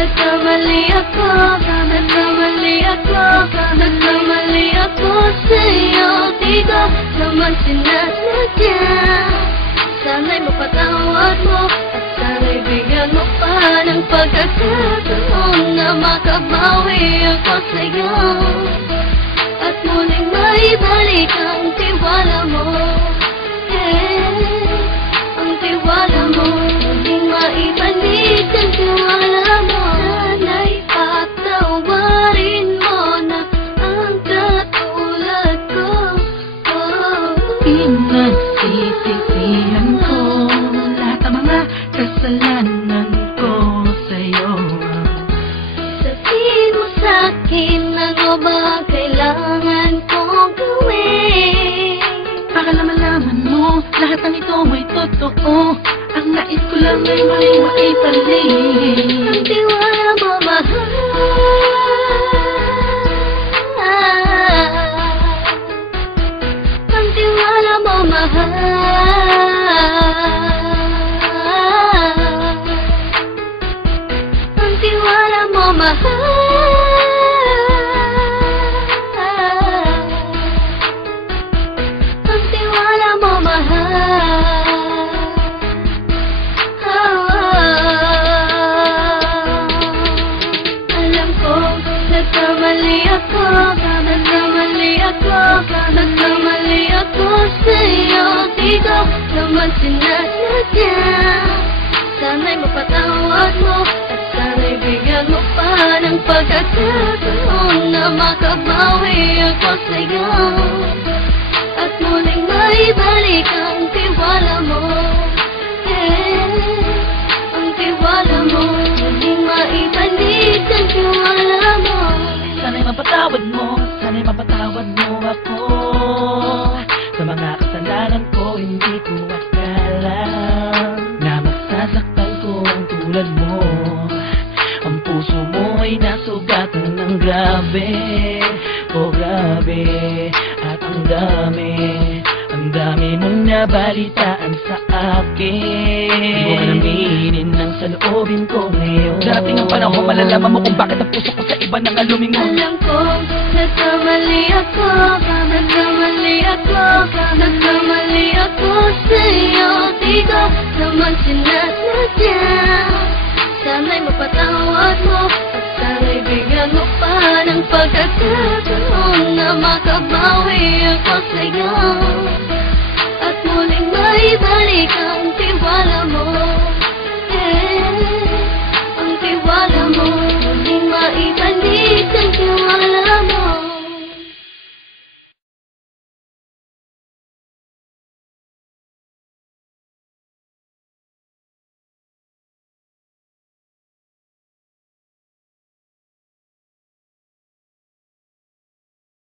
nagkamali ako, nagkamali ako, nagkamali ako sa'yo. Di ko naman sinasadya. Sana'y mapatawad mo at sana'y bigyan mo pa ng pagkakataon na makabawi ako sa'yo at muling maibalik ang tiwala mo. Ang tiwala mo, muling maibalik ang tiwala mo. Sana'y patawarin mo na ang katulad ko. Pinagsisisihan ko lahat ng mga kasalanan ko sa'yo. Sabihin mo sa'kin ano ba kailangan kong gawin Para malaman mo lahat ng ito ay totoo. Ang nais ko lang ay maibalik ang tiwala mo, mahal. Ang tiwala mo, mahal. Ang tiwala mo, mahal. Ang tiwala mo, mahal. Alam ko, nagkamali ako, nagkamali ako, nagkamali ako sa'yo. Di ko naman sinasadya. Sana'y mapatawad mo at sana'y bigyan mo pa ng pagkakataon na makabawi ako sa'yo at muling maibalik ang tiwala mo. Ang tiwala mo, muling maibalik ang tiwala mo. Sana'y mapatawad mo, sana'y mapatawad mo ako sa mga kasalanan ko. Hindi ko akala na masasaktan ko ang tulad mo. Ang puso mo ay nasugatan ng grabe, oh grabe. At ang dami mong nabalitaan sa akin. Hindi ko aminin ang saloobin ko ngayon. Darating ang panahon, malalaman mo kung bakit ang puso ko sa iba nang alumingon. Alam ko, nagkamali ako, nagkamali ako, nagkamali ako sa'yo. Di ko naman sinasadya.